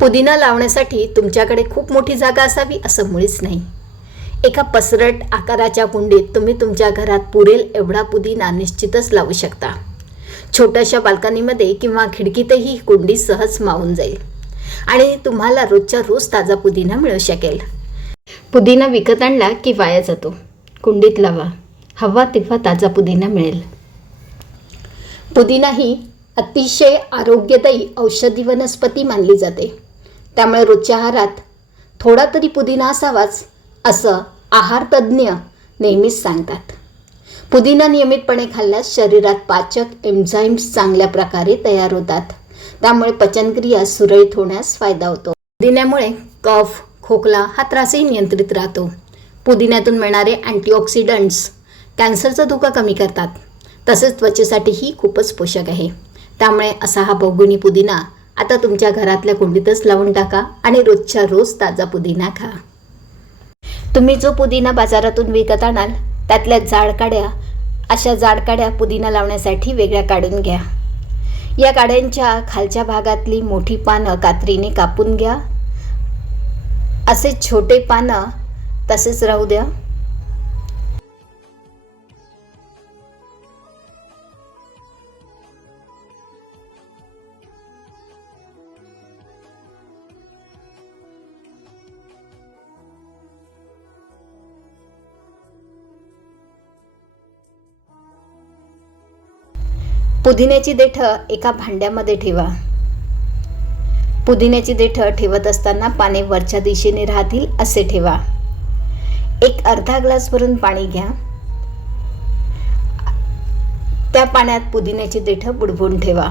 पुदिना लावण्यासाठी तुमच्याकडे खूप मोठी जागा असावी असं मुळीच नाही. एका पसरट आकाराच्या कुंडीत तुम्ही तुमच्या घरात पुरेल एवढा पुदिना निश्चितच लावू शकता. छोट्याशा बाल्कनीमध्ये किंवा खिडकीतही ही कुंडी सहज मावून जाईल आणि तुम्हाला रोजच्या रोज ताजा पुदिना मिळू शकेल. पुदिना विकत आणला की वाया जातो. कुंडीत लावा, हवा तेव्हा ताजा पुदिना मिळेल. पुदिना ही अतिशय आरोग्यदायी औषधी वनस्पती मानली जाते. त्यामुळे रोजच्या आहारात थोडा तरी पुदिना असावाच असं आहार तज्ज्ञ नेहमीच सांगतात. पुदिना नियमितपणे खाल्ल्यास शरीरात पाचक एन्झाईम्स चांगल्या प्रकारे तयार होतात. त्यामुळे पचनक्रिया सुरळीत होण्यास फायदा होतो. पुदिन्यामुळे कफ, खोकला हा त्रासही नियंत्रित राहतो. पुदिन्यातून मिळणारे अँटीऑक्सिडंट्स कॅन्सरचा धोका कमी करतात. तसेच त्वचेसाठीही खूपच पोषक आहे. त्यामुळे असा हा बहुगुणी पुदिना आता तुमच्या घरातल्या कुंडीतच लावून टाका आणि रोजच्या रोज ताजा पुदिना खा. तुम्ही जो पुदिना बाजारातून विकत आणाल त्यातल्या अशा जाड काड्या पुदिना लावण्यासाठी वेगळ्या काढून घ्या. या काड्यांच्या खालच्या भागातली मोठी पानं कात्रीने कापून घ्या. असे छोटे पानं तसेच राहू द्या. पुदिन्याची देठं एका भांड्यामध्ये ठेवा. पुदिन्याची देठं ठेवत असताना पाने वरच्या दिशेने राहतील असे ठेवा. एक अर्धा ग्लास भरून पाणी घ्या. त्या पाण्यात पुदिन्याची देठं बुडवून ठेवा.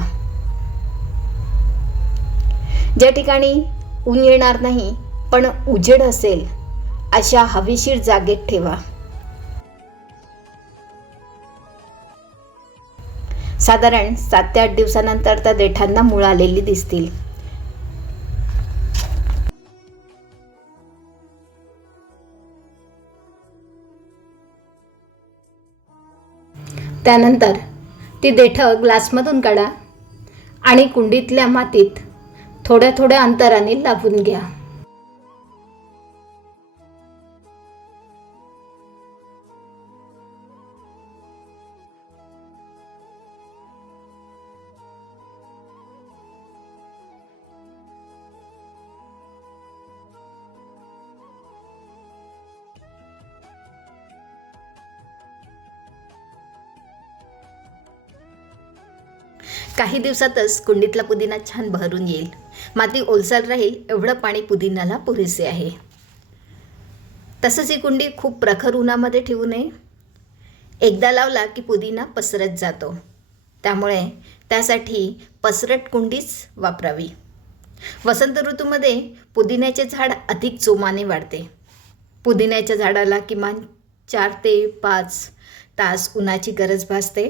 ज्या ठिकाणी ऊन येणार नाही पण उजेड असेल अशा हवेशीर जागेत ठेवा. साधारण 7 ते 8 दिवसानंतर त्या देठांना मुळं आलेली दिसतील. त्यानंतर ती देठं ग्लासमधून काढा आणि कुंडीतल्या मातीत थोड्या थोड्या अंतराने लावून घ्या. काही दिवसातच कुंडीतला पुदिना छान बहरून येईल. माती ओलसर राहील एवढं पाणी पुदिन्याला पुरेसे आहे. तसंच ही कुंडी खूप प्रखर उन्हामध्ये ठेवू नये. एकदा लावला की पुदिना पसरत जातो. त्यामुळे त्यासाठी पसरट कुंडीच वापरावी. वसंत ऋतूमध्ये पुदिन्याचे झाड अधिक जोमाने वाढते. पुदिन्याच्या झाडाला किमान 4 ते 5 तास उन्हाची गरज भासते.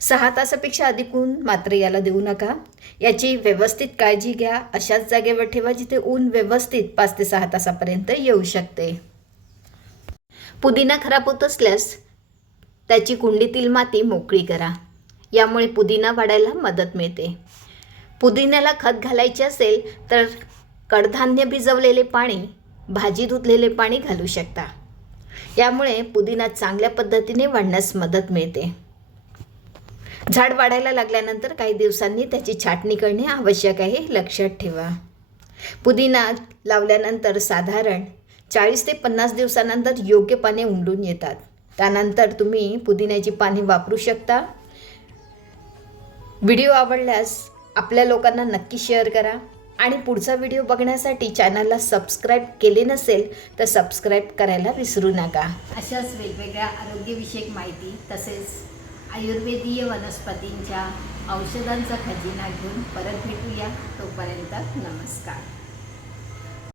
6 तासापेक्षा अधिक ऊन मात्र याला देऊ नका. याची व्यवस्थित काळजी घ्या. अशाच जागेवर ठेवा जिथे ऊन व्यवस्थित 5 ते 6 तासापर्यंत येऊ शकते. पुदिना खराब होत असल्यास त्याची कुंडीतील माती मोकळी करा. यामुळे पुदिना वाढायला मदत मिळते. पुदिन्याला खत घालायचे असेल तर कडधान्य भिजवलेले पाणी, भाजी धुतलेले पाणी घालू शकता. यामुळे पुदिना चांगल्या पद्धतीने वाढण्यास मदत मिळते. झाड वाढायला लागल्यानंतर काही दिवसांनी त्याची छाटणी करणे आवश्यक आहे, लक्षात ठेवा. पुदिना लावल्यानंतर साधारण 40 ते 50 दिवसानंतर योग्य पाने उमलून येतात. त्यानंतर तुम्ही पुदिन्याची पाने वापरू शकता. व्हिडिओ आवडल्यास आपल्या लोकांना नक्की शेअर करा आणि पुढचा व्हिडिओ बघण्यासाठी चॅनलला सबस्क्राईब केले नसेल तर सबस्क्राईब करायला विसरू नका. अशाच वेगवेगळ्या आरोग्यविषयक माहिती तसेच आयुर्वेदीय वनस्पतींच्या औषधांचा खजिना घेऊन परत भेटूया. तोपर्यंत नमस्कार.